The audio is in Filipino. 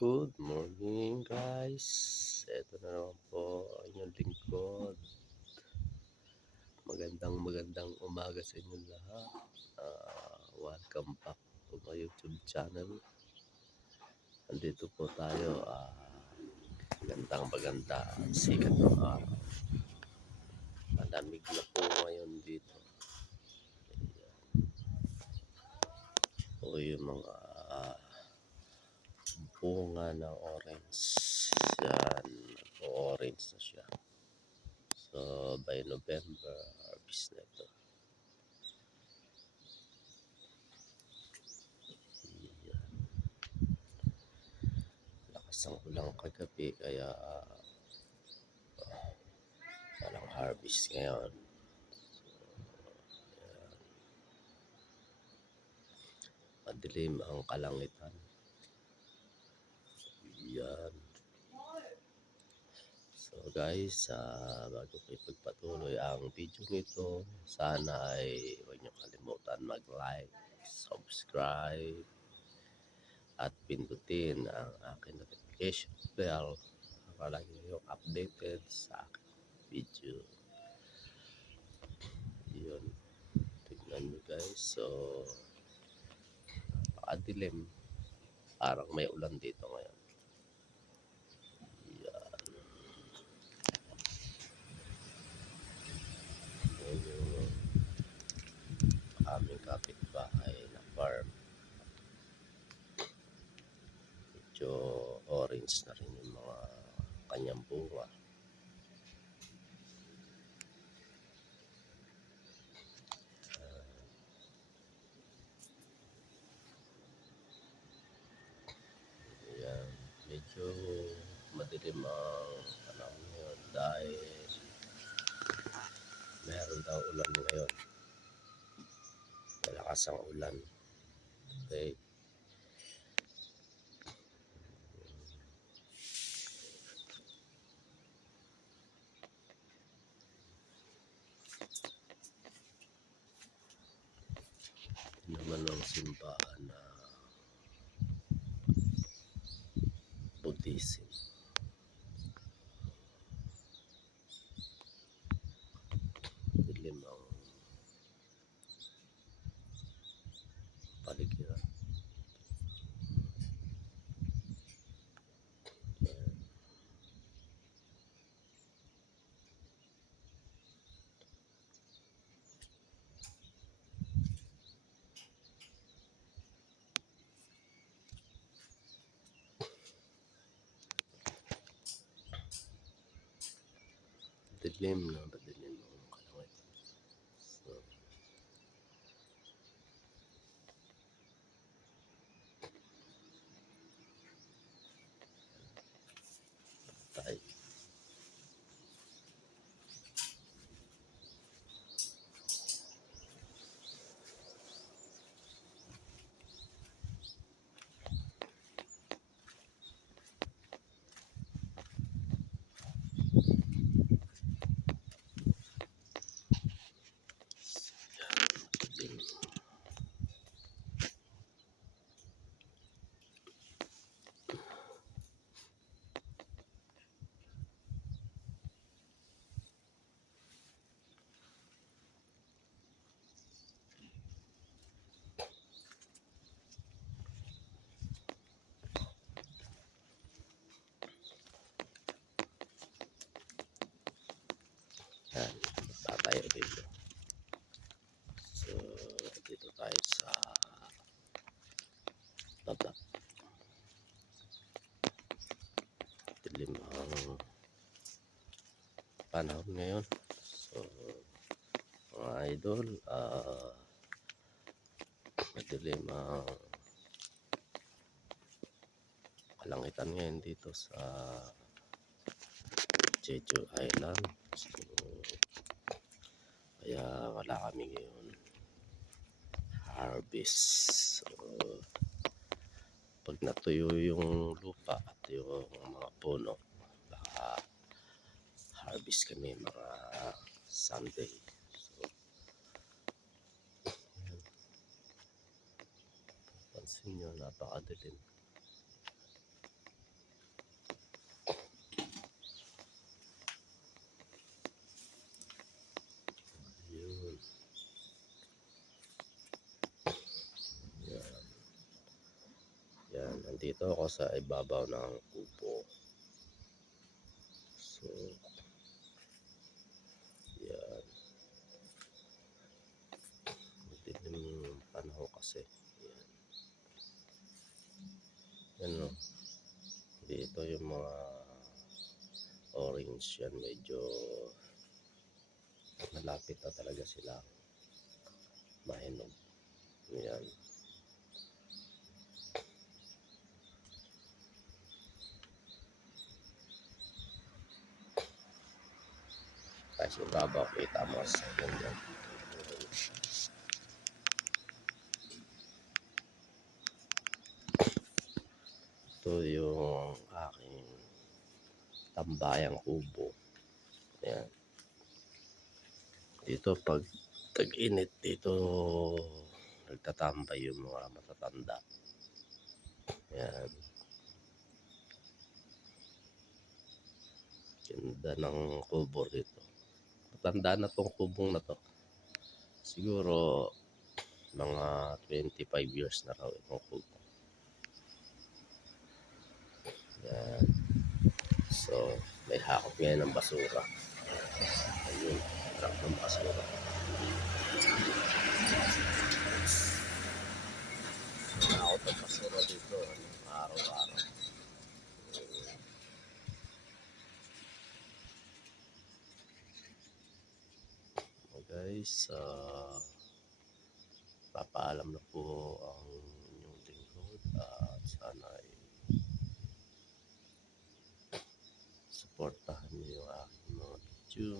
Good morning guys. Ito na naman po ang inyong lingkod. Magandang magandang umaga sa inyong lahat. Ah, welcome back to my YouTube channel. Andito po tayo. ah magandang maganda sikat ng araw. Malamig na po ngayon dito. Ayan. O yung mga bunga ng orange. Yan. Orange na siya. So, by November, harvest na ito. Yan. Lakas ang ulang kagabi, kaya ah, walang harvest ngayon. So. Madilim ang kalangitan. Yan. So guys, ah, bago ko ipagpatuloy ang video nito, sana ay huwag niyo kalimutan mag-like, subscribe, at pindutin ang aking notification bell para lagi kayong updated sa aking video. Yun. Tignan nyo guys. So, napakadilim. Parang may ulan dito ngayon. Yan. Yan yung aming kapitbahay na farm. Medyo orange na rin yung mga kanyang bunga. Yan. Medyo madilim ang panahon ngayon dahil meron daw ulan ngayon. Malakas ang ulan. Okay. Naman ang simbahan na Buddhism. Dilim ang paligiran. Yan. Dilim na, madilim Yan, tatayo dito. So, dito tayo sa baba. Dilim ang panahon ngayon. So, mga idol, ah, madilim ang kalangitan ngayon dito sa Jeju Island. So, wala kami ngayon harvest. So, pag natuyo yung lupa at yung mga puno, baka harvest kami mga Sunday. So. Pansin nyo, napakadilim. Yan, nandito ako sa ibabaw ng kubo. So, yan. Madilim yung panahon kasi. Yan. Yan no. Dito yung mga orange yan. Medyo malapit na talaga sila mahinog. Yan. Kasi babaw kita mo sa ganyan. Ito yung aking tambayang kubo. Ayan. Dito pag tag-init dito nagtatambay yung mga matatanda. Ayan. Ganda ng kubo dito. Matanda na tong kubong na to. Siguro mga 25 years na raw itong kubo. Yan. So, may hakot ngayon ng basura. Ayun, truck ng basura. May hakot ng basura dito, ano, araw-araw. So guys, ah, papaalam na po ang inyong lingkod at sana ay supportahan niyo yung aking mga video